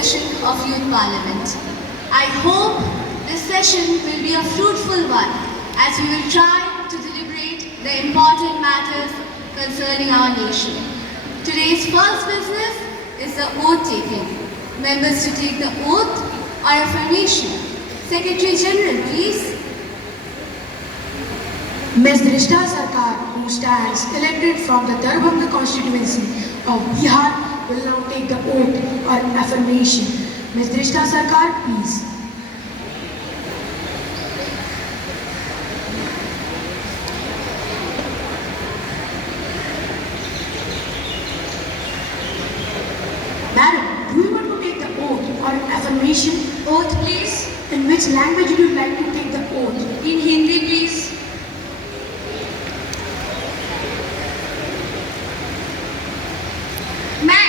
session of Youth Parliament. I hope this session will be a fruitful one as we will try to deliberate the important matters concerning our nation. Today's first business is the oath taking. Members to take the oath or affirmation. Secretary General, please. Ms. G C Sarkar, who stands elected from the Darbhanga constituency of Bihar, will now take the oath or affirmation. Ms. G C Sarkar, please. Madam, do you want to take the oath or affirmation? Oath, please. In which language would you like to take the oath? In Hindi, please. मैं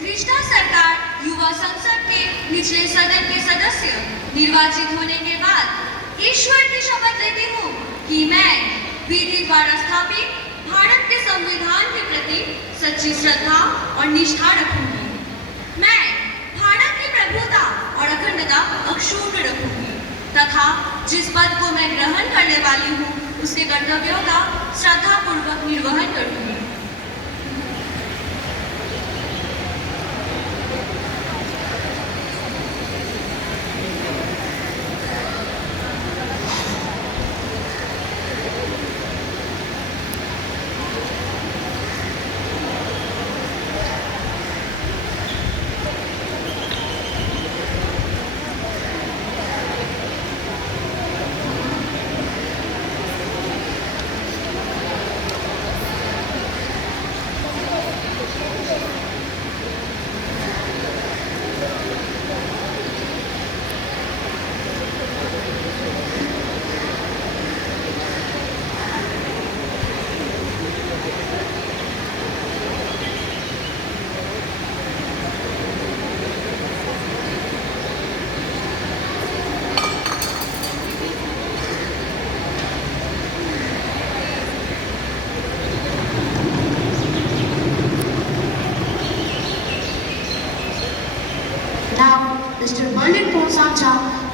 कृष्णा सरकार युवा संसद के निचले सदन के सदस्य निर्वाचित होने के बाद ईश्वर की शपथ लेती हूँ कि मैं विधि द्वारा स्थापित भारत के संविधान के प्रति सच्ची श्रद्धा और निष्ठा रखूंगी। मैं भारत की प्रभुता और अखंडता अक्षुण्ण रखूंगी तथा जिस पद को मैं ग्रहण करने वाली हूँ उसके कर्तव्यों का श्रद्धापूर्वक निर्वहन करूंगी।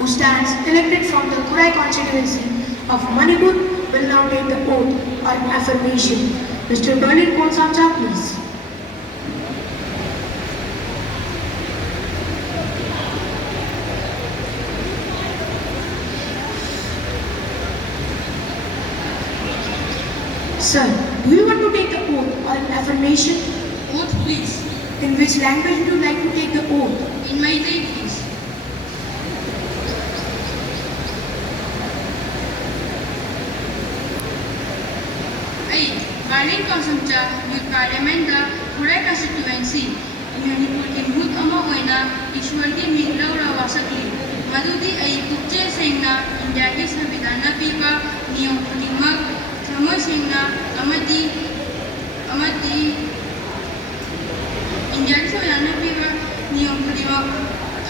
Who stands elected from the Kurai constituency of Manipur will now take the oath or affirmation. Mr. Berlin Ponsamcha, please. Sir, do you want to take the oath or affirmation? Oath, please. In which language would you like to take the oath? In Maiti, please. Berlin Consamcha Youth Parliament the Kurai constituency Manipur की भूत अमा होइना ईश्वर की मिंगलौरा वासकली मधुदी आई पुच्चे सेंगना India की संविधान पीपा नियम खुदिमक थमोय सेंगना अमदी India की संविधान पीपा नियम खुदिमक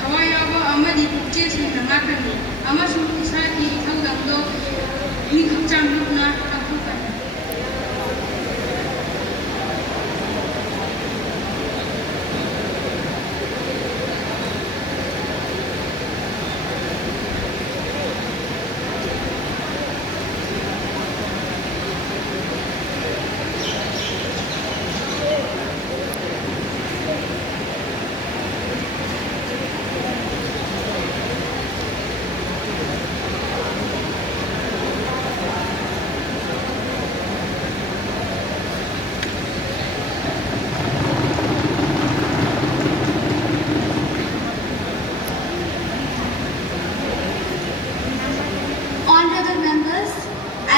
थवायाबा अमदी पुच्चे सेंगना माकनी अमसुं इसा की थौदंगदो मी खचाम लुकना अफुका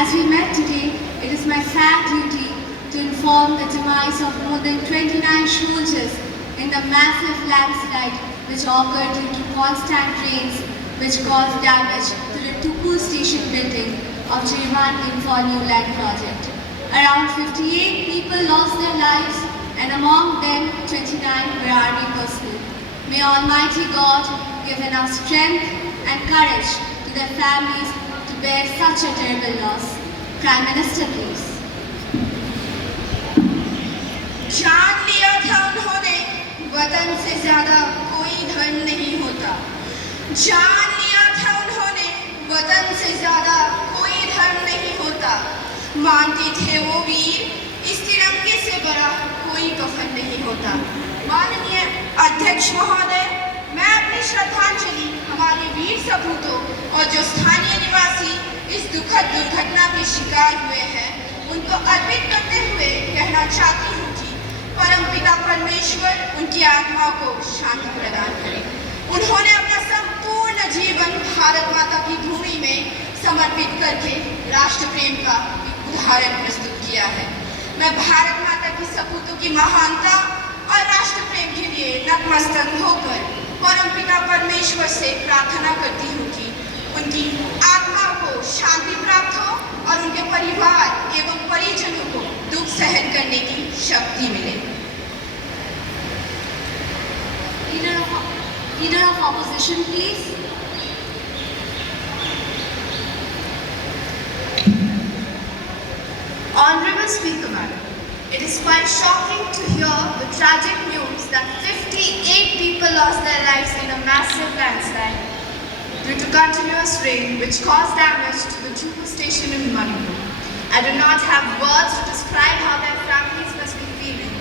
As we met today, it is my sad duty to inform the demise of more than 29 soldiers in the massive landslide which occurred due to constant rains which caused damage to the Tuku station building of J1 Info New Land project. Around 58 people lost their lives and among them 29 were army personnel. May Almighty God give enough strength and courage to their families to bear such a terrible loss. Prime Minister, please. जान लिया था उन्होंने वतन से ज्यादा कोई धर्म नहीं होता। जान लिया था उन्होंने वतन से ज्यादा कोई धर्म नहीं होता। मानते थे वो वीर इस तिरंगे से बड़ा कोई कफन नहीं होता। माननीय अध्यक्ष महोदय, मैं अपनी श्रद्धांजलि हमारे वीर सपूतों और जो स्थानीय निवासी इस दुखद दुर्घटना के शिकार हुए हैं उनको अर्पित करते हुए कहना चाहती हूँ कि परमपिता परमेश्वर उनकी आत्माओं को शांति प्रदान करे। उन्होंने अपना संपूर्ण जीवन भारत माता की भूमि में समर्पित करके राष्ट्र प्रेम का एक उदाहरण प्रस्तुत किया है। मैं भारत माता की सपूतों की महानता और राष्ट्र प्रेम के लिए नतमस्तक होकर परमपिता परमेश्वर से प्रार्थना करती हूँ कि उनकी आत्मा को शांति प्राप्त हो और उनके परिवार एवं परिजनों को दुख सहन करने की शक्ति मिले। Leader of Opposition, please. Honorable Speaker, Madam, it is quite shocking to hear the tragic news that 58 people lost their lives in a massive landslide due to continuous rain which caused damage to the Juba station in Manipur. I do not have words to describe how their families must be feeling.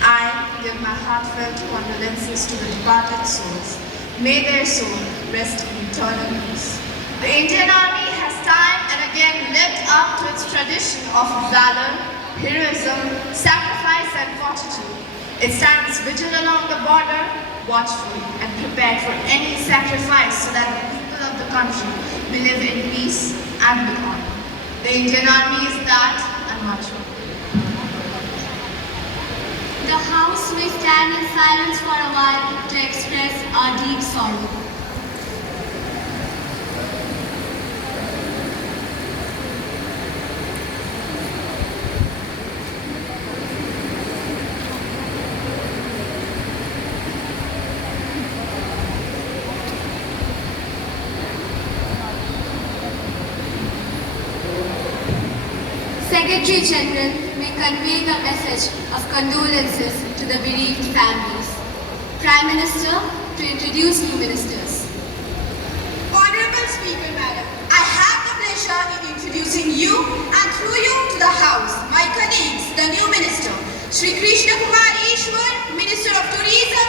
I give my heartfelt condolences to the departed souls. May their soul rest in eternal peace. The Indian Army has time and again lived up to its tradition of valor, heroism, sacrifice and fortitude. It stands vigil along the border, watchful and prepared for any sacrifice so that the people of the country may live in peace and with honor. The Indian Army is that and much more. The House may stand in silence for a while to express our deep sorrow. Secretary General may convey the message of condolences to the bereaved families. Prime Minister to introduce new ministers. Honorable Speaker, Madam, I have the pleasure in introducing you and through you to the House, my colleagues, the new minister, Shri Krishna Kumar Ishwar, Minister of Tourism,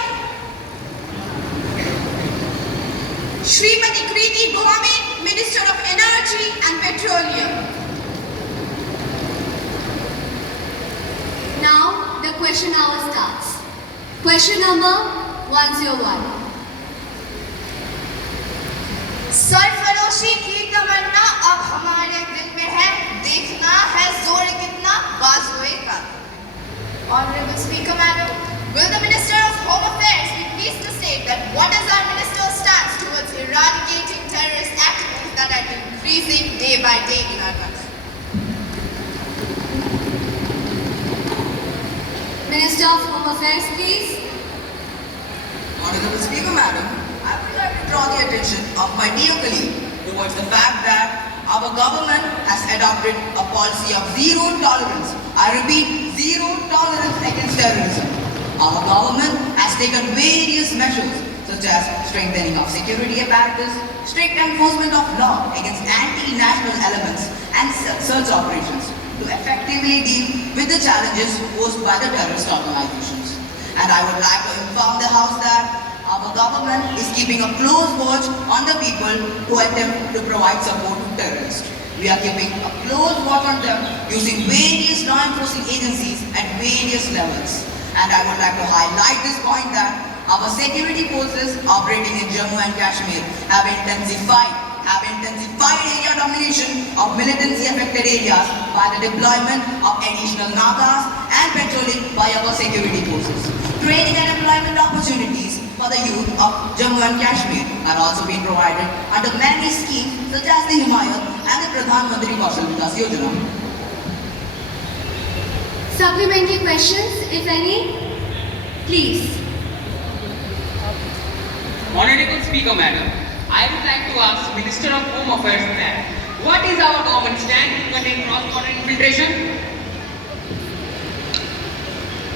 Srimati Kriti Govind, Minister of Energy and Petroleum. Now the question hour starts. Question number 101. सरफरोशी की तमन्ना अब हमारे दिल में है, देखना है जोर कितना बाजुए का। Honorable Speaker, Madam, will the Minister of Home Affairs be pleased to state that what is our minister's stance towards eradicating terrorist activities that are increasing day by day in our country? Minister of Home Affairs, please. Honorable Speaker, Madam, I would like to draw the attention of my dear colleague towards the fact that our government has adopted a policy of zero tolerance. I repeat, zero tolerance against terrorism. Our government has taken various measures such as strengthening of security apparatus, strict enforcement of law against anti-national elements and search operations to effectively deal with the challenges posed by the terrorist organizations. And I would like to inform the House that our government is keeping a close watch on the people who attempt to provide support to terrorists. We are keeping a close watch on them using various law enforcing agencies at various levels. And I would like to highlight this point that our security forces operating in Jammu and Kashmir have intensified area domination of militancy affected areas by the deployment of additional nagas and patrolling by our security forces. Training and employment opportunities for the youth of Jammu and Kashmir are also being provided under many schemes such as the Himayat and the Pradhan Mantri Kaushal Vikas Yojana. Supplementary questions, if any? Please. Honorable Speaker, Madam, I would like to ask Minister of Home Affairs that what is our government stand to contain cross-border infiltration?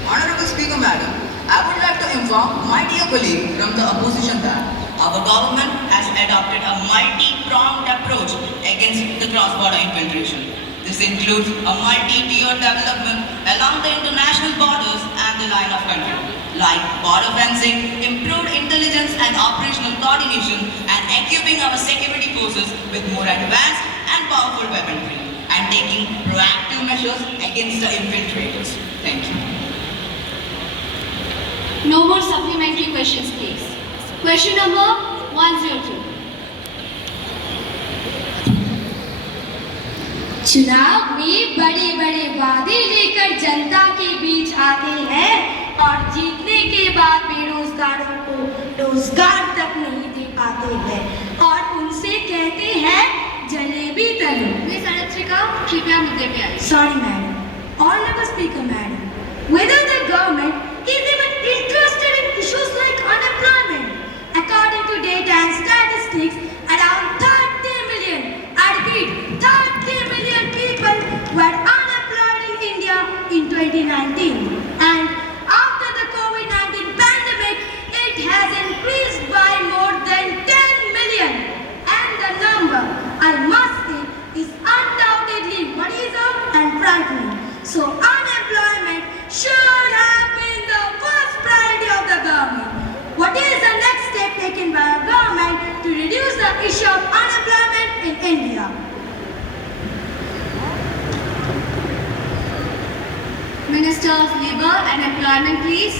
Honorable Speaker, Madam, I would like to inform my dear colleague from the opposition that our government has adopted a multi-pronged approach against the cross-border infiltration. This includes a multi-tiered development along the international borders and the line of control, like border fencing, improved intelligence and operational coordination, and equipping our security forces with more advanced and powerful weaponry, and taking proactive measures against the infiltrators. Thank you. No more supplementary questions, please. Question number 102. चुनाव में बड़े बड़े वादे लेकर जनता के बीच आते हैं और जीतने के बाद बेरोजगारों को रोजगार तक नहीं दे पाते हैं और उनसे कहते हैं जलेबी तलो। मिस अनंत्रिका, कृपया मुद्दे पे आइए। Sorry, madam. Honorable Speaker, madam. Whether the government is even interested in issues like unemployment, according to data and statistics, around 30 million, I repeat, 30 million people were unemployed in India in 2019. And after the COVID-19 pandemic, it has increased by more than 10 million. And the number, I must say, is undoubtedly worrisome and frightening. So unemployment should have been the first priority of the government. What is the next step taken by our government to reduce the issue of unemployment in India? Minister of Labour and Employment, please.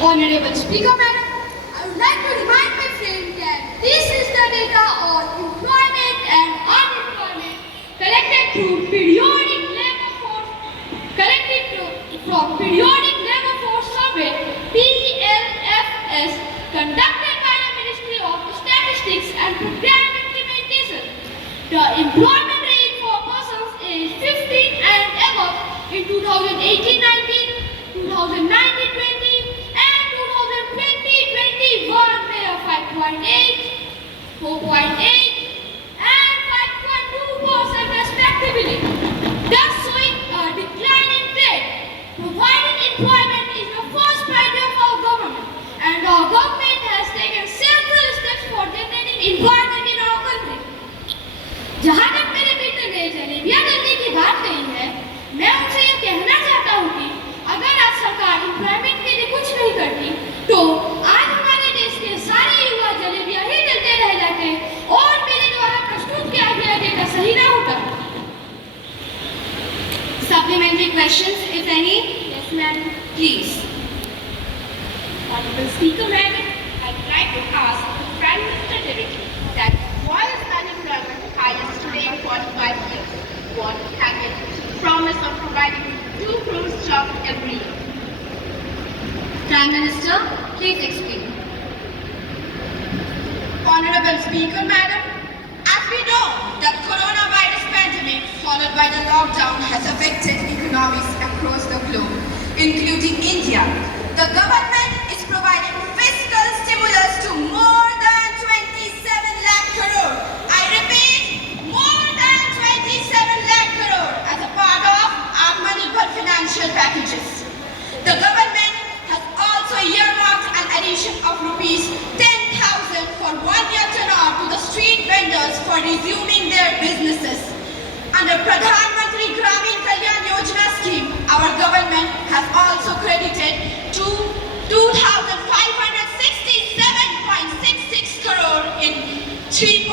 Honorable Speaker, madam, I would like to remind my friend that this is the data on employment and unemployment collected through periodic labor force survey (PLFS) conducted by the Ministry of Statistics and Program Implementation. The employment rate for persons aged 15 and above in 2018-19, 2019-20, and 2020-21 were 5.8, 4.8, and 5.2% respectively, thus showing a declining trend. Providing employment is the first priority of our government, and our government has taken several steps for generating employment in our country. जहाँ तक मेरे मित्र ने जलेबियाँ करने की बात कही है, मैं उनसे यह कहना चाहता हूँ कि अगर आज सरकार एम्प्लॉयमेंट के लिए कुछ नहीं करती, तो आज हमारे देश के सारे युवा जलेबियाँ ही जलते रह जाते और मेरे द्वारा प्रस्तुत किया गया डेटा सही ना होता। Supplementary questions, if any? Yes, madam. Please. Honorable Speaker, madam, I would like to ask the Prime Minister directly that why is unemployment highest today in 45 years? What happened to the promise of providing 2 crore jobs every year? Prime Minister, please explain. Honorable Speaker, madam, as we know, the coronavirus pandemic followed by the lockdown has affected economies across the globe, including India. The government is providing fiscal stimulus to more than 27 lakh crore. I repeat, more than 27 lakh crore as a part of Atmanirbhar financial packages. The government has also earmarked an addition of rupees 10,000 for 1 year tenure to the street vendors for resuming their businesses. Under Pradhan Mantri Gramin Kalyan Yojana scheme, our government has also credited 2,567.66 crore in 3.8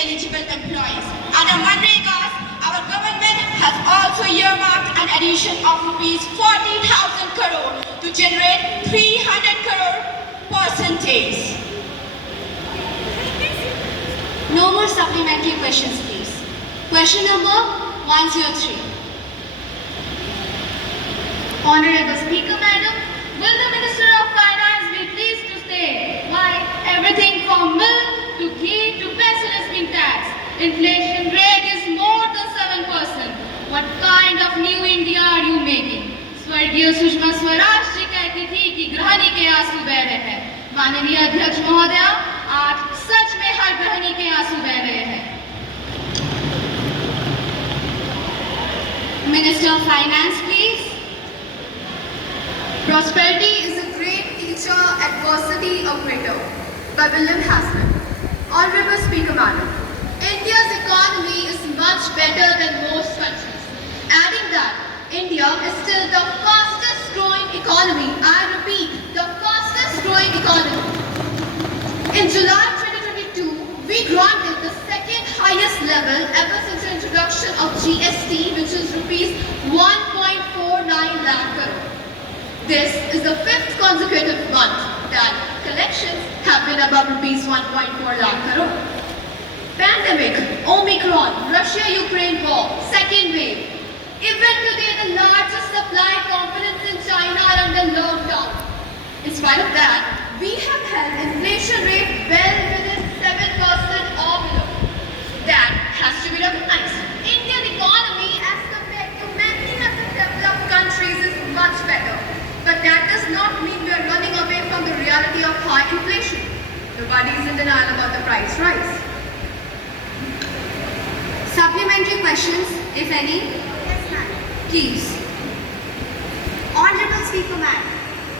eligible employees. Under Manregas, our government has also earmarked an addition of rupees 40,000 crore to generate 300 crore percentage. No more supplementary questions, please. Question number 103. Honorable Speaker, madam, will the Minister of Finance be pleased to state why everything from milk to ghee to pencil is being taxed? Inflation rate is more than 7%. What kind of new India are you making? स्वर्गीय सुषमा स्वराज जी कहती थी कि गृहिणी के आंसू बह रहे हैं। माननीय अध्यक्ष महोदया, आज सच में हर गृहिणी के आंसू बह रहे हैं। Minister Minister of Finance, please. Prosperity is a great teacher, adversity a quitter. By William Hazlitt. Honorable Speaker Madam, India's economy is much better than most countries. Adding that, India is still the fastest growing economy. I repeat, the fastest growing economy. In July 2022, we granted the second highest level ever since the introduction of GST, which is rupees 1.49 lakh crore. This is the fifth consecutive month that collections have been above rupees 1.4 lakh crore. Pandemic, Omicron, Russia-Ukraine war, second wave. Even today, the largest supply components in China are under lockdown. In spite of that, we have held inflation rate well within 7% or below. That has to be recognized. Indian economy, as compared to many other developed countries, is much better. But that does not mean we are running away from the reality of high inflation. Nobody is in denial about the price rise. Supplementary questions, if any. Yes, ma'am. Please. Honorable Speaker Ma'am,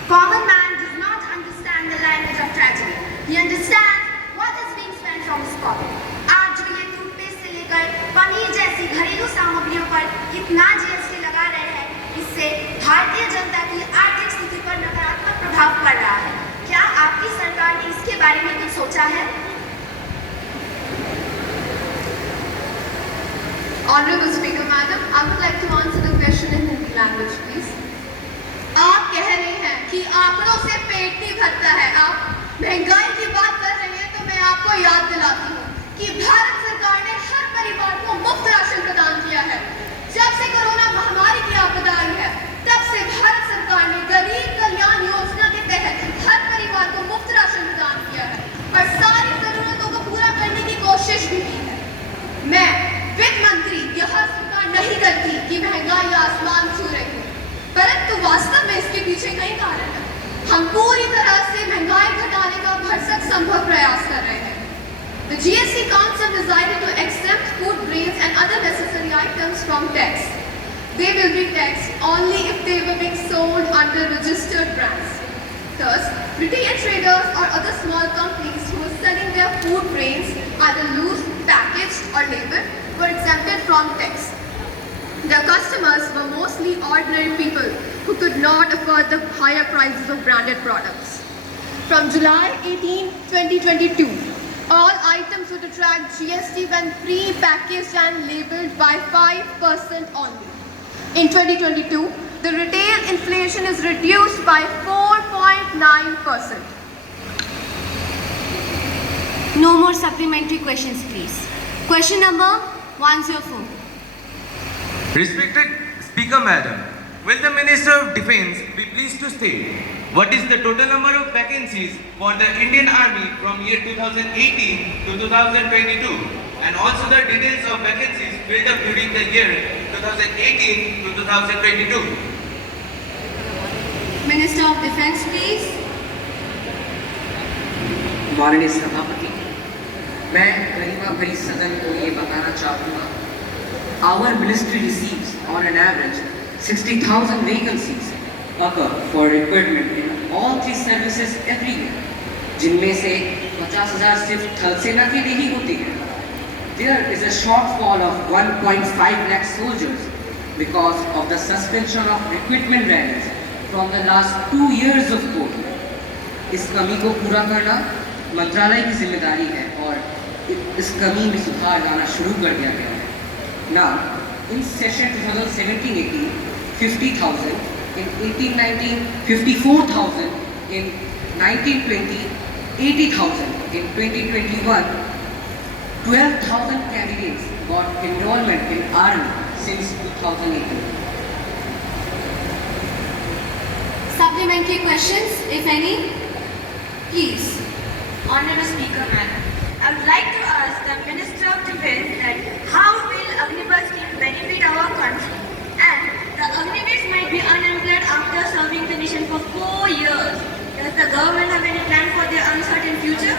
common man does not understand the language of tragedy. He understands what is being spent from his pocket. आज जो ये toothpaste से लेकर पनीर जैसी घरेलू सामग्रियों पर कितना GST लगा रहे हैं, इससे भारतीय जनता की आर्थिक स्थिति पर नकारात्मक प्रभाव पड़ रहा है। क्या आपकी सरकार ने इसके बारे में कुछ सोचा है? Honorable Speaker Madam, I would like to answer the question in Hindi language, please. आप कह रहे हैं कि आंकड़ों से पेट नहीं भरता है। आप महंगाई की बात कर रहे हैं तो मैं आपको याद दिलाती हूँ कि भारत सरकार ने हर परिवार को मुफ्त राशन प्रदान किया है। जब से कोरोना महामारी की आपदा आई है, तब से भारत सरकार ने गरीब कल्याण योजना के तहत हर परिवार को मुफ्त राशन प्रदान किया है और सारी जरूरतों को पूरा करने की कोशिश भी की है। मैं वित्त मंत्री यह स्वीकार नहीं करती कि महंगाई आसमान छू रही है, परंतु वास्तव में इसके पीछे कई कारण हैं। हम पूरी तरह से महंगाई घटाने का भरसक संभव प्रयास कर रहे हैं। The GST Council decided to exempt food grains and other necessary items from tax. They will be taxed only if they were being sold under registered brands. Thus, retail traders or other small companies who are selling their food grains, either loose, packaged or labeled, were exempted from tax. Their customers were mostly ordinary people who could not afford the higher prices of branded products. From July 18, 2022, all items would attract GST when pre-packaged and labeled by 5% only. In 2022, the retail inflation is reduced by 4.9%. No more supplementary questions, please. Question number 104. Respected Speaker Madam, will the Minister of Defence be pleased to state what is the total number of vacancies for the Indian Army from year 2018 to 2022 and also the details of vacancies filled up during the year 2018 to 2022? Minister of Defence, please. माननीय सभापति, मैं गरिमा भरी सदन को ये बताना चाहूँगा, our ministry receives on an average 60,000 vacancies occur for recruitment in all three services every year, जिनमें से 50,000 सिर्फ थल सेना के लिए ही होती है. There is a shortfall of 1.5 lakh soldiers because of the suspension of recruitment rallies from the last 2 years of COVID. इस कमी को पूरा करना मंत्रालय की जिम्मेदारी है और इस कमी में सुधार लाना शुरू कर दिया गया है. Now, in session 2017-18, 50,000, in 18-19, 54,000, in 19-20, 80,000, in 2021, 12,000 candidates got enrollment in Army since 2018. Supplementary questions, if any. Please. Honorable Speaker Madam, I would like to ask the Minister of Defence that how will Agniveer scheme benefit our country? And the Agniveers might be unemployed after serving the nation for 4 years. Does the government have any plan for their uncertain future?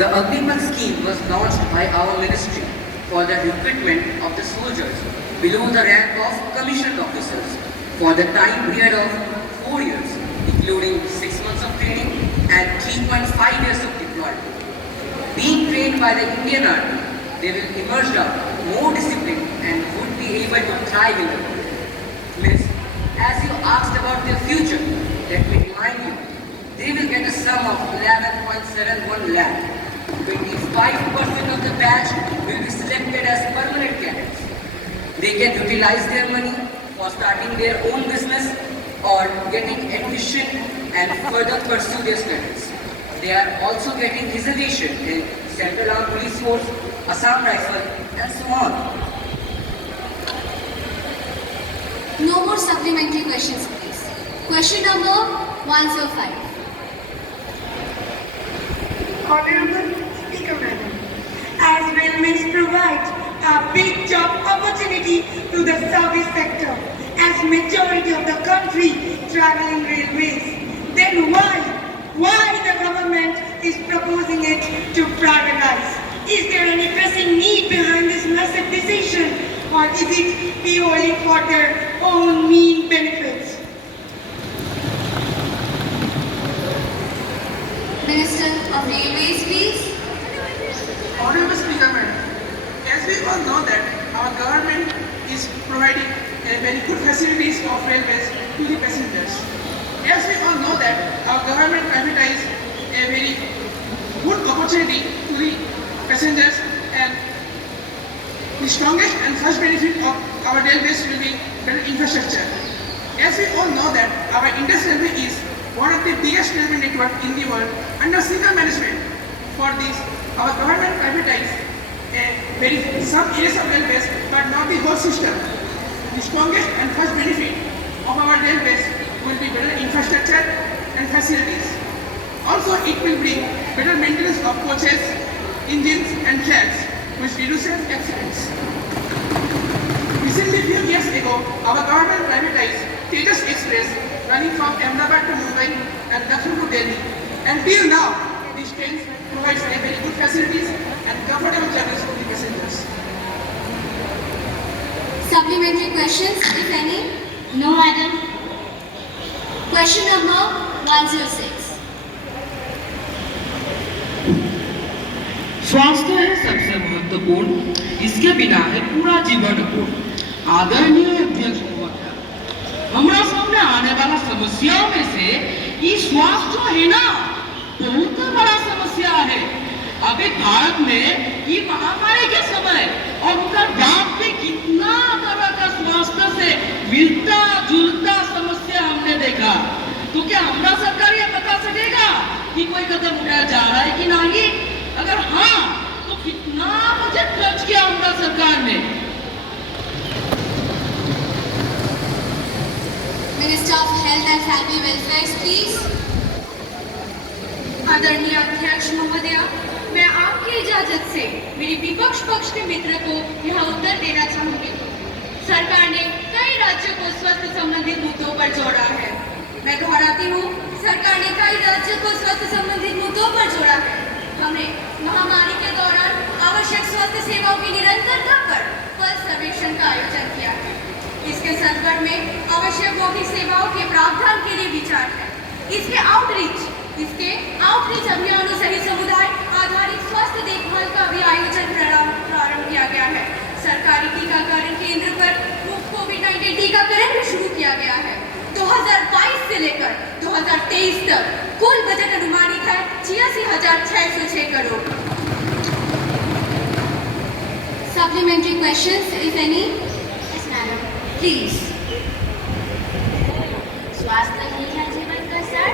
The Agnipath scheme was launched by our ministry for the recruitment of the soldiers below the rank of commissioned officers for the time period of 4 years, including 6 months of training and 3.5 years of deployment. Being trained by the Indian Army, they will emerge out more disciplined and would be able to thrive in the world. Miss, as you asked about their future, let me remind you, they will get a sum of 11.71 lakh. 25% of the batch will be selected as permanent cadets. They can utilize their money for starting their own business or getting admission and further pursue their studies. They are also getting reservation in Central Armed Police Force, Assam Rifle, and so on. No more supplementary questions, please. Question number 105. Honorable Speaker Madam, as railways provide a big job opportunity to the service sector, as majority of the country travel in railways, then why the government is proposing it to privatize? Is there any pressing need behind this massive decision, or is it purely for their own mean benefits? Minister of Railways, please. Honorable Speaker Madam, as we all know that our government is providing very good facilities of railways to the passengers. As we all know that our government privatized a very good opportunity to the passengers, and the strongest and first benefit of our railways will be better infrastructure. As we all know that our Indus Railway is one of the biggest railway network in the world under single management. For this, our government privatized some areas of railways, but not the whole system. The strongest and first benefit of our railways will be better infrastructure and facilities. Also, it will bring better maintenance of coaches, engines and tracks, which reduces accidents. Recently, few years ago, our government privatized Tejas Express running from Ahmedabad to Mumbai and Lucknow to Delhi. And till now, these trains provides a very good facilities and comfortable journeys for the passengers. Supplementary questions, if any? No, madam. Question number 106. स्वास्थ्य है सबसे महत्वपूर्ण, इसके बिना है पूरा जीवन पूर्ण। आदरणीय अध्यक्ष महोदय, हमारा सामने आने वाला समस्याओं में से ये स्वास्थ्य जो है ना, बहुत बड़ा समस्या है। अभी भारत में ये महामारी के समय और उनका गांव में कितना तरह का स्वास्थ्य से मिलता जुलता समस्या हमने देखा। तो क्या हमारा सरकार ये बता सकेगा कि कोई कदम उठाया जा रहा है कि नहीं? अगर हाँ, तो कितना बजट खर्च किया हमारा सरकार ने? Minister of Health and Family Welfare, please. आदरणीय अध्यक्ष महोदय, मैं आपकी इजाजत से मेरी विपक्ष पक्ष के मित्र को यह उत्तर देना चाहूंगी। सरकार ने कई राज्यों को स्वास्थ्य संबंधित मुद्दों पर जोड़ा है। मैं दोहराती हूँ, सरकार ने कई राज्यों को स्वास्थ्य संबंधित मुद्दों पर जोड़ा है। हमने महामारी के दौरान आवश्यक स्वास्थ्य सेवाओं की निरंतरता पर पल्स सर्वेक्षण का आयोजन किया है। इसके संदर्भ में आवश्यक मौखिक सेवाओं के प्रावधान के लिए विचार है। इसके आउटरीच अभियानों सहित समुदाय आधारित स्वास्थ्य देखभाल का भी आयोजन प्रारंभ किया गया है। सरकारी टीकाकरण केंद्र पर कोविड-19 टीकाकरण भी शुरू किया गया है। 2022 से लेकर 2023 तक कुल बजट अनुमानित है 86,606 crore. Supplementary questions, if any? Yes, madam. Please. स्वास्थ्य ही है जीवन का सार,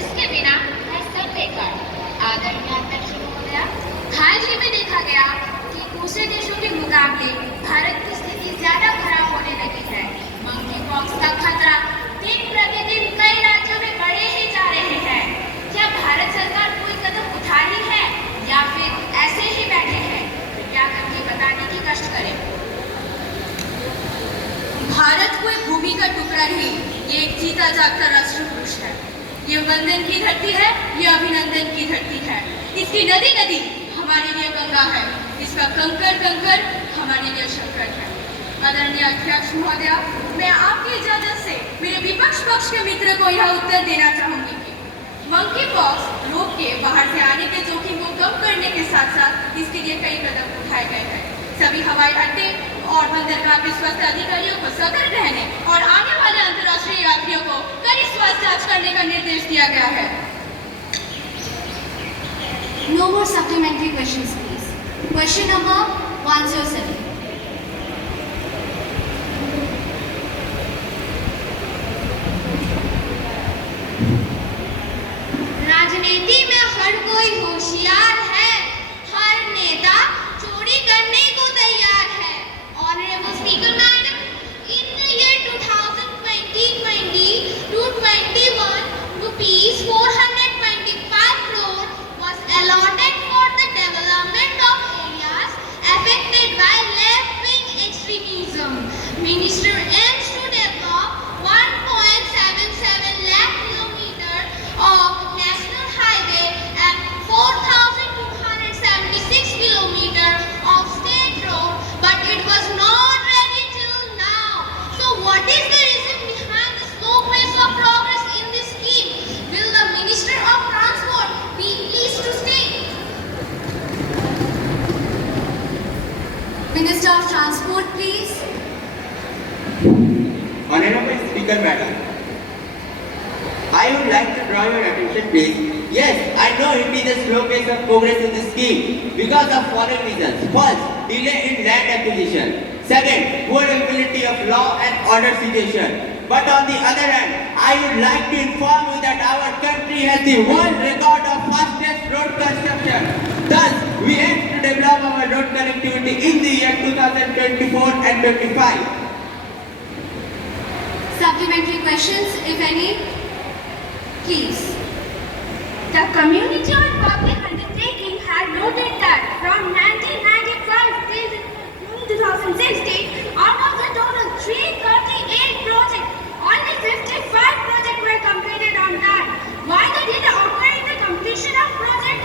इसके बिना है सब बेकार। आदरणीय अध्यक्ष महोदया, हाल ही में देखा गया कि दूसरे देशों के मुकाबले भारत की स्थिति ज्यादा खराब होने लगी है। मंकी पॉक्स का खतरा दिन प्रतिदिन कई राज्यों में बढ़े ही जा रहे हैं। क्या भारत सरकार कोई कदम उठा रही है या फिर ऐसे ही बैठे हैं? क्या करके बताने की कष्ट करें। भारत कोई भूमि का टुकड़ा नहीं, ये एक जीता जागता राष्ट्र पुरुष है। ये वंदन की धरती है, ये अभिनंदन वतन की धरती है। इसकी नदी नदी हमारे लिए गंगा है, इसका कंकर कंकर हमारे लिए शंकर है। आदरणीय अध्यक्ष महोदया, मैं आपकी इजाजत से मेरे विपक्ष पक्ष के मित्र को यह उत्तर देना चाहूंगी कि मंकी पॉक्स रोग के बाहर से आने के जोखिम को कम करने के साथ साथ इसके लिए कई कदम उठाए गए हैं। सभी हवाई अड्डे और बंदरगाह के स्वास्थ्य अधिकारियों को सतर्क रहने और आने वाले अंतर्राष्ट्रीय यात्रियों को कड़ी स्वास्थ्य जांच करने का निर्देश दिया गया है। No more supplementary questions, please. Question number 107. राजनीति में हर कोई होशियार है, हर नेता चोरी करने को तैयार है। Honorable Speaker Madam, in the year 2020 to 21, rupees 425 crore was allotted for the development of areas affected by left-wing extremism. Minister aims to develop 1.77 lakh kilometers of national highway and 4,276 kilometers of state road, but it was not ready till now. So what is the reason behind the slow pace of progress in this scheme? Will the Minister of Transport be pleased to state? Minister of Transport, please. Honorable Speaker Madam, I would like to draw your attention please. Yes, I know it is a slow pace of progress in the scheme because of following reasons. First, delay in land acquisition. Second, poor availability of law and order situation. But on the other hand, I would like to inform you that our country has the world record of fastest road construction. Thus, we aim to develop our road connectivity in the year 2024 and 25. Supplementary questions, if any, please. The Community on Public Undertaking had noted that from 1995 till 2016, out of the total 338 projects, only 55 projects were completed on time. Why the delay occurred in the completion of project?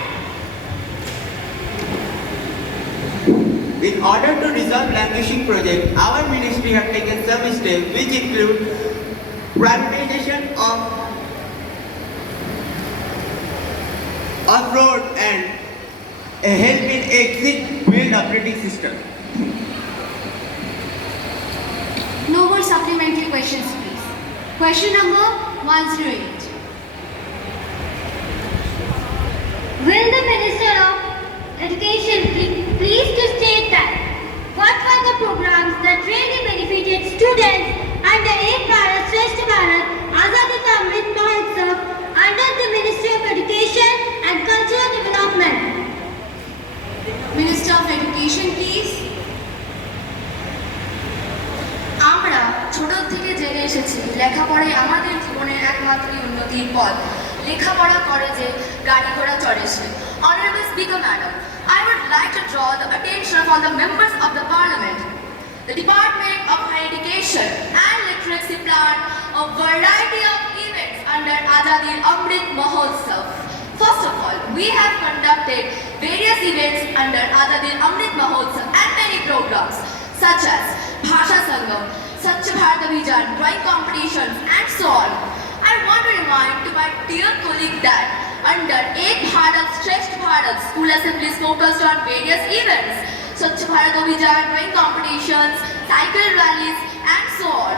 In order to resolve languishing project, our ministry have taken some steps which include privatization of off-road and a help in exit wheel operating system. No more supplementary questions, please. Question number 108. Will the Minister of Education please to state that what were the programs that really benefited students under Ek Bharat Shresth Bharat Azadi Ka Amrit Mahotsav under the Ministry of Education and Cultural Development? Minister of Education, please. আমরা ছোট থেকে জেনে এসেছি লেখাপড়াই আমাদের জীবনের একমাত্র উন্নতির পথ। লেখাপড়া করে যে গাড়ি ঘোড়া চড়ে সে। Honorable Speaker Madam, I would like to draw the attention of all the members of the Parliament. The Department of Higher Education and Literacy planned a variety of events under Azadi Amrit Mahotsav. First of all, we have conducted various events under Azadi Amrit Mahotsav and many programs such as Bhasha Sangam, Swachh Bharat Abhijan, drawing competitions and so on. I want to remind to my dear colleague that under Ek Bharat Shresth Bharat, school assemblies focused on various events, Swachh Bharat Abhijan, drawing competitions, cycle rallies and so on.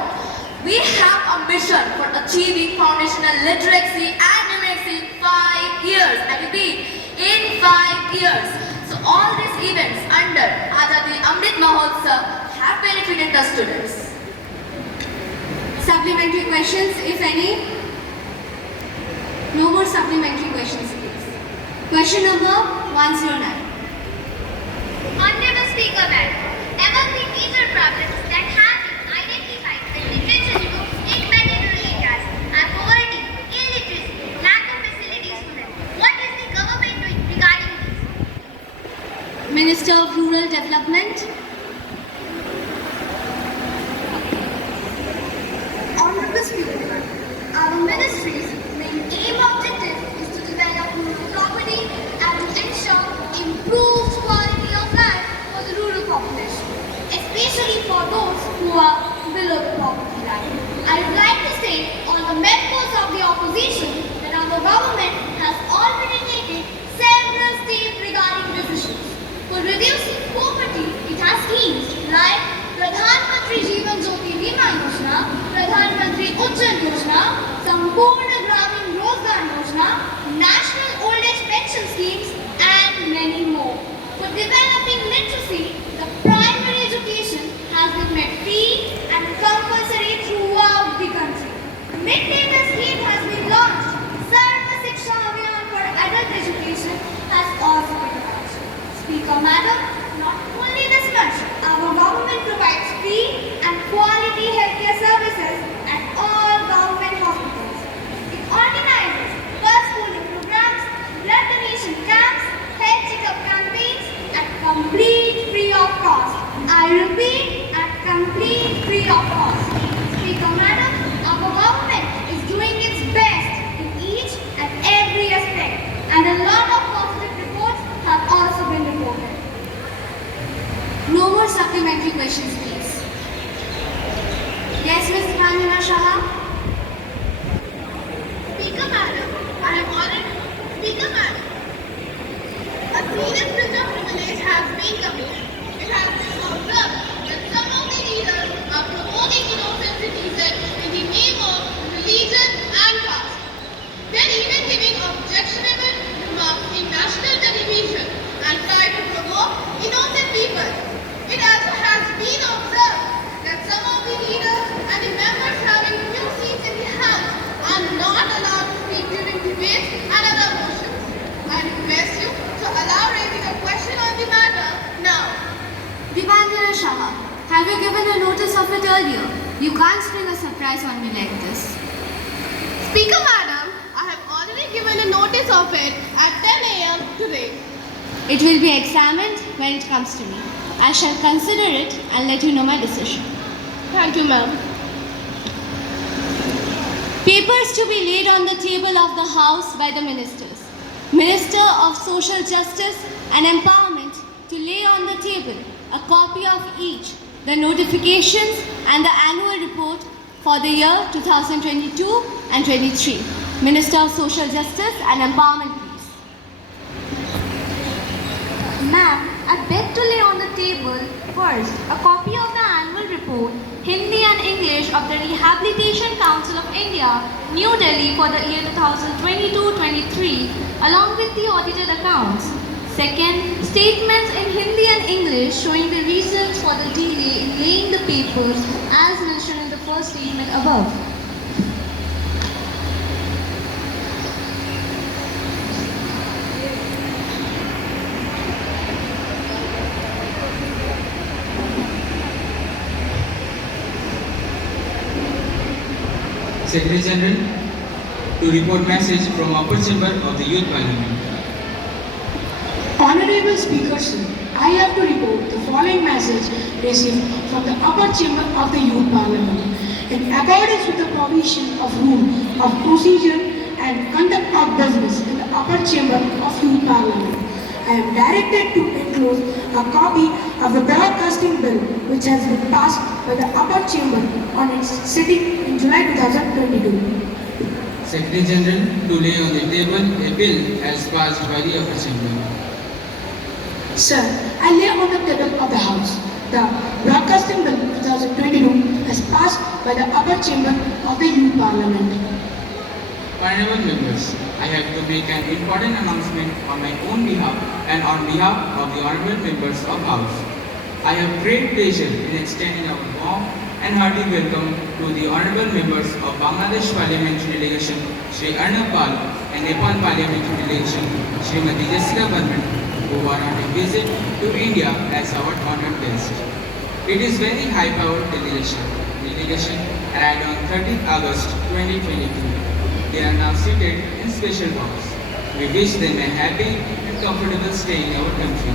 We have a mission for achieving foundational literacy and numeracy in 5 years. I repeat, in 5 years. So all these events under Azadi Amrit Mahotsav have benefited the students. Supplementary questions, if any? No more supplementary questions, please. Question number 109. Honorable Speaker Madam, among the major problems that have been identified in the literature review in many rural areas are poverty, illiteracy, lack of facilities to them. What is the government doing regarding this? Minister of Rural Development. Honorable Speaker, our ministry's main aim objective is to develop rural government has already taken several steps regarding these issues. For reducing poverty, it has schemes like Pradhan Mantri Jeevan Jyoti Bima Yojana, Pradhan Mantri Ujjwal Yojana, Sampurna Gramin Rozgar Yojana, National Old Age Pension Schemes, and many more. For developing literacy, the primary education has been made free and compulsory throughout the country. Mid-day meal scheme has been launched. Sarva Shiksha Abhiyan for adult education has also been launched. Speaker Madam, not only this much, our government provides free and quality healthcare services at all government hospitals. It organizes bus schooling programs, blood donation camps, health checkup campaigns at complete free of cost. I repeat, at complete free of cost. Speaker Madam, our government is doing its best in each and every aspect, and a lot of positive reports have also been reported. No more supplementary questions, please. Yes, Ms. Vandana Shah. Speaker Madam, I have already. Speaker Madam, a serious breach of privilege has been committed. It has been observed that some of the leaders are promoting innocent citizens in the name of religion and caste. They're even giving objectionable remarks in national television and try to promote innocent people. It also has been observed that some of the leaders and the members having few seats in the House are not allowed to speak during debates and other motions. I request you to allow raising a question on the matter now. Vandana Shah, have you given a notice of it earlier? You can't spring a surprise on me like this. Speaker Madam, I have already given a notice of it at 10 a.m. today. It will be examined when it comes to me. I shall consider it and let you know my decision. Thank you, ma'am. Papers to be laid on the table of the House by the ministers. Minister of Social Justice and Empowerment to lay on the table a copy of each, the notifications and the annual report for the year 2022 and 23. Minister of Social Justice and Empowerment, please. Ma'am, I beg to lay on the table first a copy of the annual report, Hindi and English, of the Rehabilitation Council of India, New Delhi, for the year 2022-23, along with the audited accounts. Second, statements in Hindi and English showing the reasons for the delay in laying the papers as mentioned in the first statement above. Secretary General, to report message from Upper Chamber of the Youth Parliament. Honorable Speaker Sir, I have to report the following message received from the Upper Chamber of the Youth Parliament. In accordance with the provision of Rule of Procedure and Conduct of Business in the Upper Chamber of Youth Parliament, I am directed to enclose a copy of the Broadcasting Bill which has been passed by the Upper Chamber on its sitting in July 2022. Secretary General, to lay on the table a bill as passed by the Upper Chamber. Sir, I lay on the table of the House the Broadcasting Bill 2022 as passed by the Upper Chamber of the Youth Parliament. Honorable members, I have to make an important announcement on my own behalf and on behalf of the honorable members of House. I have great pleasure in extending our warm and hearty welcome to the honorable members of Bangladesh Parliamentary Delegation, Shri Arnab Pal, and Nepal Parliamentary Delegation, Srimati Jessica Burman, who are on a visit to India as our honored guest. It is very high-powered delegation. Delegation arrived on 13th August 2022. They are now seated in special box. We wish them a happy and comfortable stay in our country.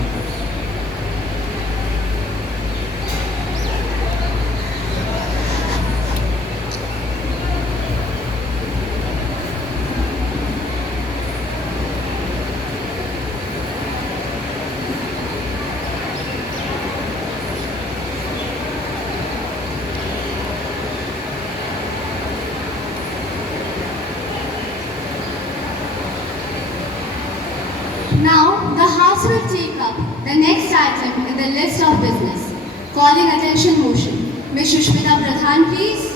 Now, the House will take up the next item in the list of business. Calling attention motion. Ms. Sushmita Pradhan, please.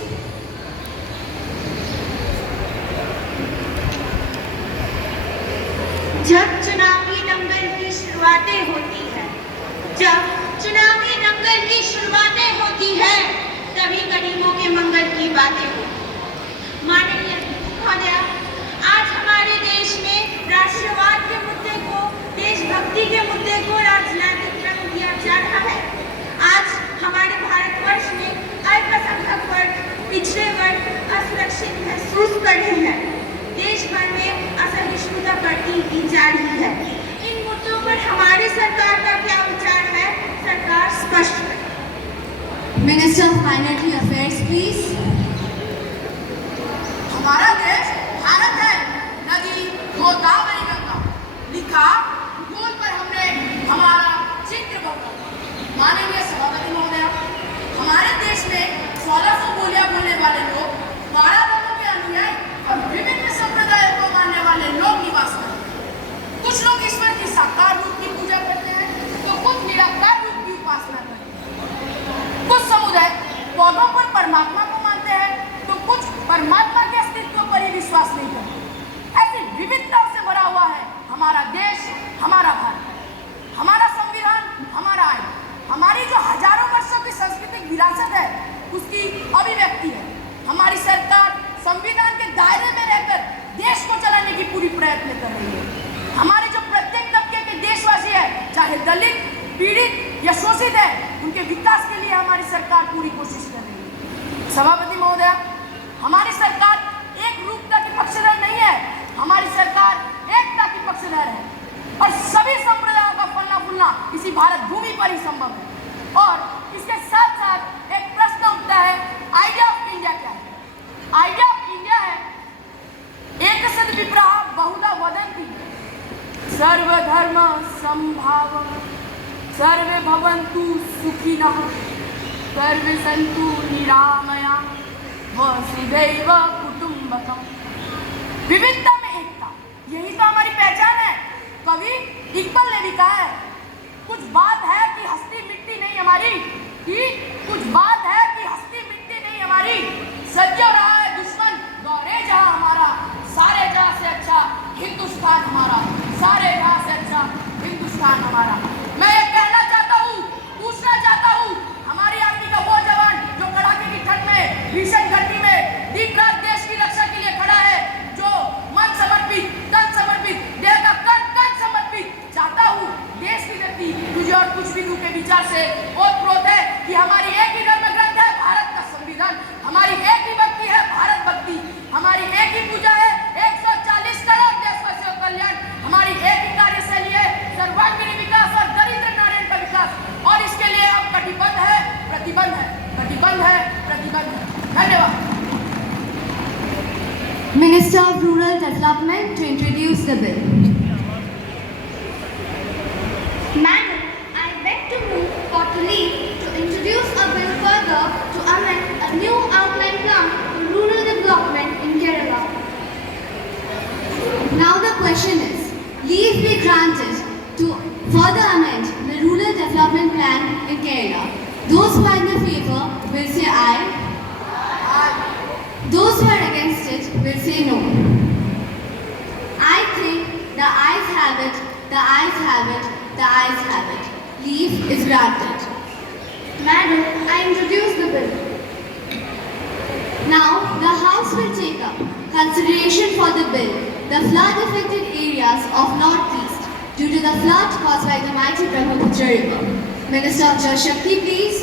जब चुनावी दंगल की शुरुआतें होती है, जब चुनावी दंगल की शुरुआतें होती है, तभी गरीबों के मंगल की बातें होती हैं। माननीय महोदया, आज हमारे देश में राष्ट्रवाद के मुद्दे को, देशभक्ति के मुद्दे को राजनीतिक रंग दिया जा रहा है। आज हमारे भारतवर्ष में अल्पसंख्यक वर्ग, पिछड़े वर्ग असुरक्षित महसूस कर रहे हैं। देश भर में असहिष्णुता बढ़ती ही जा रही है। इन मुद्दों पर हमारी सरकार का क्या विचार है? सरकार स्पष्ट करे। Minister of Minority Affairs, please. हमारा देश भारत है, नदी गोदावरी गंगा, लिखा गोल पर हमने हमारा चित्र बोला। माननीय सभापति महोदया, हमारे देश में 1600 बोलियां बोलने वाले लोग, 12 धर्मों के अनुयायी और विभिन्न संप्रदायों को मानने वाले लोग निवास करते हैं। कुछ लोग ईश्वर की साकार रूप की पूजा करते हैं, तो कुछ निराकार रूप की उपासना करते हैं। कुछ समुदाय पौधों पर परमात्मा को मानते हैं, तो कुछ परमात्मा के अस्तित्व पर ही विश्वास नहीं करते। ऐसी विविधताओं से भरा हुआ है हमारा देश, हमारा भारत। हमारा संविधान, हमारा आइन, हमारी जो हजारों वर्षों की सांस्कृतिक विरासत है, उसकी अभिव्यक्ति है। हमारी सरकार संविधान के दायरे में रहकर देश को चलाने की पूरी प्रयत्न कर रही है। हमारे जो प्रत्येक तबके के देशवासी है, चाहे दलित, पीड़ित या शोषित है, उनके विकास के लिए हमारी सरकार पूरी कोशिश कर रही है। सभापति महोदया, हमारी सरकार एक रूपता की पक्षधर नहीं है, हमारी सरकार एकता की पक्षधर है और सभी संप्रदायों का फलना फूलना इसी भारत भूमि पर ही संभव है। और इसके साथ साथ एक प्रश्न उठता है, आइडिया ऑफ इंडिया क्या है? आइडिया ऑफ इंडिया है एक सद विप्रहा बहुधा वदन्ति, सर्वधर्म संभावम, सर्वे भवन्तु सुखिनः, सर्वे सन्तु निरामया, वसुधैव कुटुम्बकम। विविधता में एकता, यही तो हमारी पहचान है। कवि इकबाल ने भी कहा है, कुछ बात है कि हस्ती मिट्टी नहीं हमारी, कि कुछ बात है कि हस्ती मिट्टी नहीं हमारी, सदियों रहा है दुश्मन दौरे जहां हमारा, सारे जहां से अच्छा हिंदुस्तान हमारा, सारे जहां से अच्छा हिंदुस्तान हमारा। मैं ये कहना चाहता हूँ, पूछना चाहता हूँ, हमारी आर्मी का वो जवान जो कड़ाके की ठंड में, भीषण गर्मी में दिन रात देश की रक्षा के लिए खड़ा है, जो मन समर्पित, तन समर्पित, देह का कण कण समर्पित, चाहता हूँ देश की व्यक्ति तुझे और कुछ भी के विचार से ओतप्रोत है कि हमारी एक ही धर्म ग्रंथ है, भारत का संविधान, हमारी एक ही भक्ति है, भारत भक्ति, हमारी एक ही पूजा है, 140 करोड़ देशवासियों का कल्याण, हमारी एक ही कार्यशैली है, सर्वांगीण विकास और दरिद्र नारायण का विकास। और इसके लिए हम कटिबद्ध है, प्रतिबद्ध है, कटिबद्ध है, प्रतिबद्ध है। धन्यवाद। Minister of Rural Development to introduce the bill. Madam, I beg to move for to leave to introduce a bill further to amend a new outline plan for rural development in Kerala. Now the question is, leave be granted to further amend the rural development plan in Kerala. Those who are in the favor will say aye. Those who are against it will say no. I think the ayes have it, the ayes have it, the ayes have it. Leave is granted. Madam, I introduce the bill. Now the House will take up consideration for the bill, the flood affected areas of Northeast due to the flood caused by the mighty Brahmaputra river. Minister of Jal Shakti, please.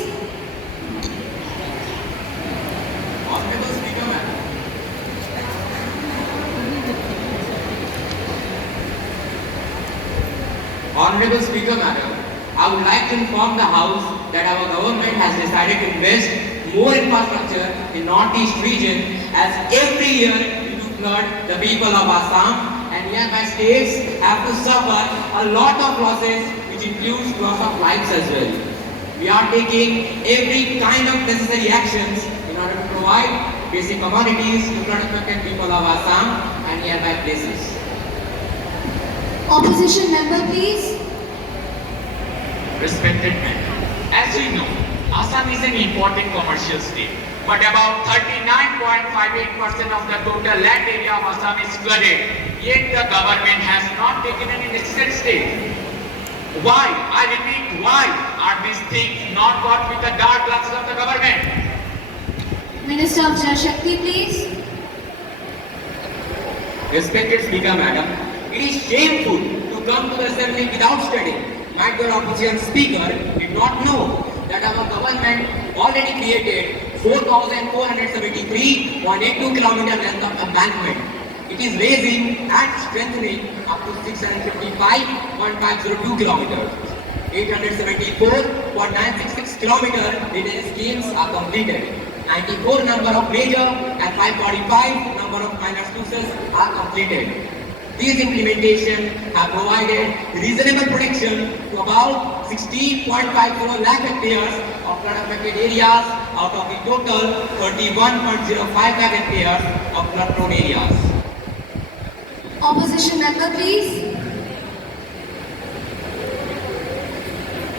Honorable Speaker Madam, I would like to inform the House that our government has decided to invest more infrastructure in Northeast region as every year due to flood the people of Assam and nearby states have to suffer a lot of losses which includes loss of lives as well. We are taking every kind of necessary actions in order to provide basic commodities to flood affected people of Assam and nearby places. Opposition member, please. Respected men, as we know, Assam is an important commercial state, but about 39.58% of the total land area of Assam is flooded, yet the government has not taken any necessary steps. Why? I repeat, why are these things not got with the dark glasses of the government? Minister of Jal Shakti, please. Respected Speaker Madam, it is shameful to come to the assembly without studying. My dear opposition Speaker did not know that our government already created 4,473.82 kilometer length of embankment. It is raising and strengthening up to 655.502 kilometers. 874.966 kilometers drainage schemes are completed. 94 number of major and 545 number of minor sluices are completed. These implementations have provided reasonable protection to about 16.50 lakh hectares of flood affected areas out of the total 31.05 lakh hectares of flood prone areas. Opposition member, please.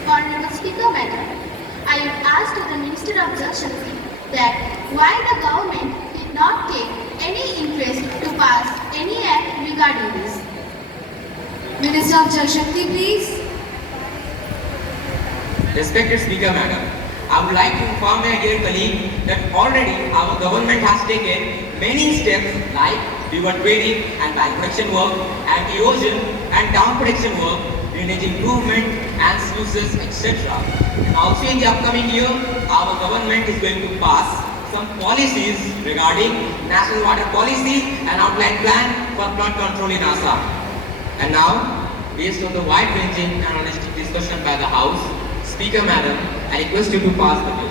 Honorable Speaker Madam, I would ask to the Minister of Justice that why the government did not take any interest to pass any act regarding this. Minister of Jal Shakti, please. Respected Speaker Madam, I would like to inform my dear colleague that already our government has taken many steps like river grading and bank correction work, anti-erosion and dam protection work, drainage improvement and sluices, etc. And also in the upcoming year, our government is going to pass some policies regarding national water policy and outline plan for flood control in Assam. And now, based on the wide-ranging and holistic discussion by the House, Speaker Madam, I request you to pass the bill.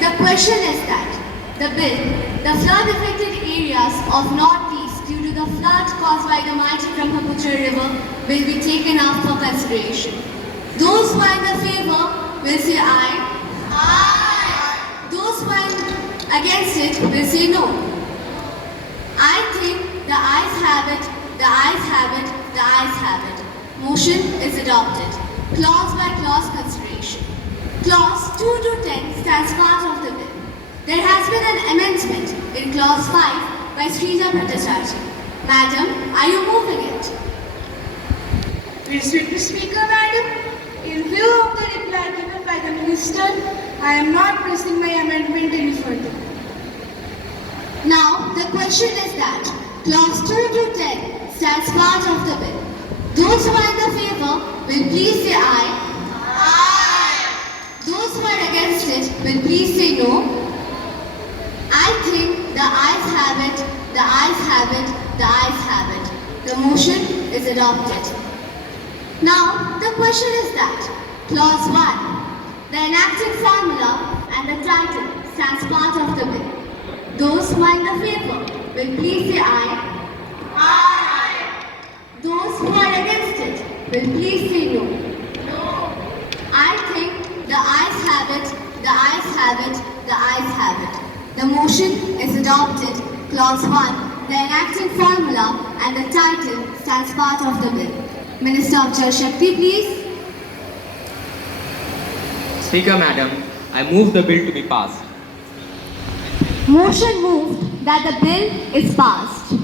The question is that the flood-affected areas of Northeast due to the flood caused by the mighty Brahmaputra river will be taken up for consideration. Those who are in the favor will say aye. Aye. Those who are against it will say no. I think the ayes have it, the ayes have it, the ayes have it. Motion is adopted. Clause by clause consideration. Clause 2 to 10 stands part of the bill. There has been an amendment in clause 5 by Srija Bhattacharya. Madam, are you moving it? Respected Speaker Madam, in view of the reply given by the Minister, I am not pressing my amendment any further. Now, the question is that clause 2 to 10 stands part of the bill. Those who are in the favor will please say aye. Aye. Those who are against it will please say no. I think the ayes have it, the ayes have it, the ayes have it. The motion is adopted. Now, the question is that clause 1, the enacting formula and the title stands part of the bill. Those who are in the favor will please say aye. Aye. Those who are against it will please say no. No. I think the ayes have it, the ayes have it, the ayes have it. The motion is adopted. Clause 1, the enacting formula and the title stands part of the bill. Minister of Jal Shakti, please. Speaker Madam, I move the bill to be passed. Motion moved that the bill is passed.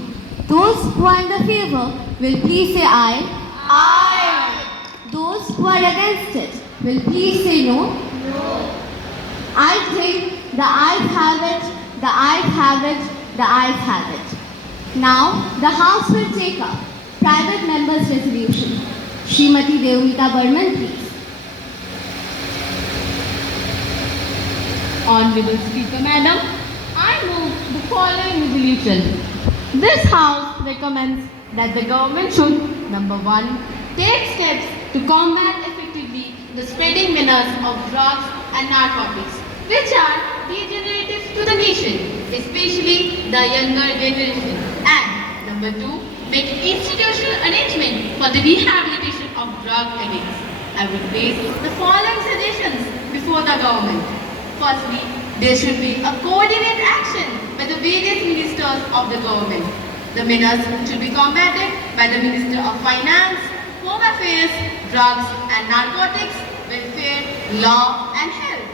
Those who are in the favor will please say aye. Aye. Those who are against it will please say no. No. I think the ayes have it, the ayes have it, the ayes have it. Now, the House will take up private members' resolution. Srimati Devmita Burman, please. Honorable Speaker Madam, I move the following resolution. This House recommends that the government should, number 1, take steps to combat effectively the spreading menace of drugs and narcotics, which are degenerative to the nation, especially the younger generation. And number 2, make institutional arrangement for the rehabilitation of drug addicts. I would place the following suggestions before the government. Firstly, there should be a coordinated action by the various ministers of the government. The menace should be combated by the Minister of Finance, Home Affairs, Drugs and Narcotics, Welfare, Law and Health.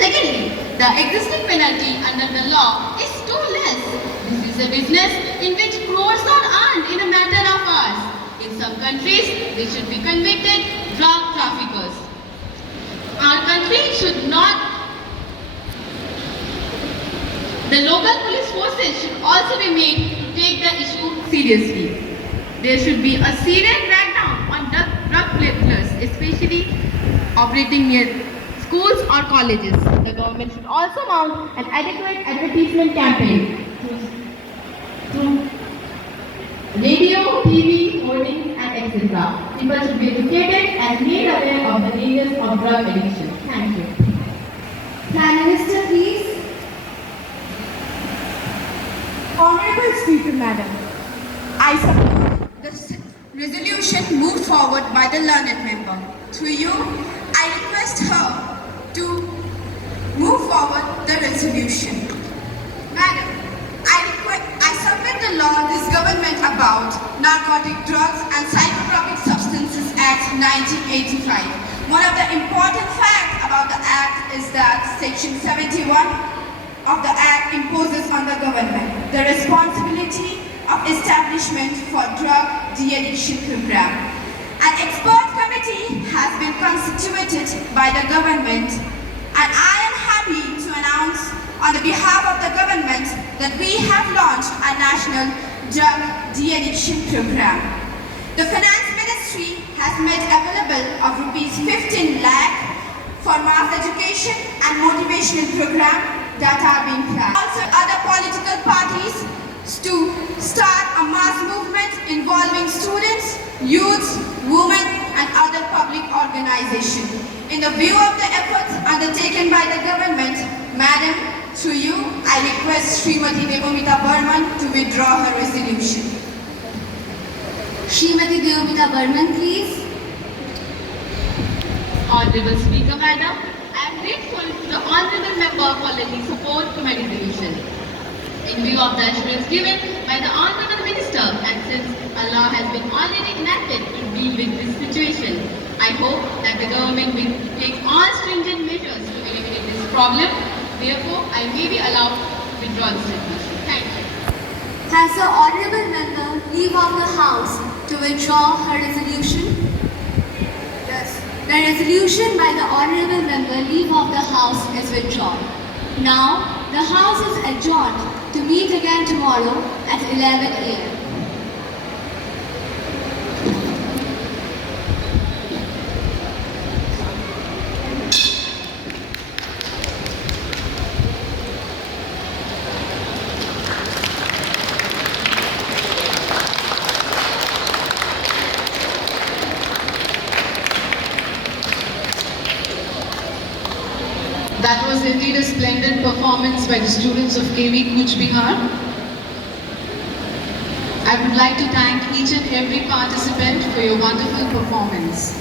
Secondly, the existing penalty under the law is too less. This is a business in which crores are earned in a matter of hours. In some countries, they should be convicted drug traffickers. Our country should not. The local police forces should also be made to take the issue seriously. There should be a serious crackdown on drug peddlers, especially operating near schools or colleges. The government should also mount an adequate advertisement campaign through radio, TV, hoardings and etc. People should be educated and made aware of the dangers of drug addiction. Thank you. Prime Minister, please. Honorable Speaker, Madam, I support the resolution moved forward by the learned member. Through you, I request her to move forward the resolution. Madam, I submit the law of this government about Narcotic Drugs and Psychotropic Substances Act 1985. One of the important facts about the Act is that Section 71 of the Act imposes on the government the responsibility of establishment for drug de-addiction program. An expert committee has been constituted by the government, and I am happy to announce on the behalf of the government that we have launched a national drug de-addiction program. The Finance Ministry has made available of ₹15 lakh for mass education and motivational program that are being planned. Also, other political parties to start a mass movement involving students, youths, women and other public organizations. In the view of the efforts undertaken by the government, Madam, through you, I request Srimati Devamita Burman to withdraw her resolution. Srimati Devamita Burman, please. Honorable Speaker, Madam, I am grateful to the Honorable Member for lending support to my resolution. In view of the assurance given by the Honorable Minister, and since Allah has been already enacted to deal with this situation, I hope that the government will take all stringent measures to eliminate this problem. Therefore, I may be allowed to withdraw this resolution. Thank you. Has the Honourable Member leave of the House to withdraw her resolution? Yes. The resolution by the Honourable Member leave of the House is withdrawn. Now, the House is adjourned to meet again tomorrow at 11 a.m. That was indeed a splendid performance by the students of KV Coochbehar. I would like to thank each and every participant for your wonderful performance.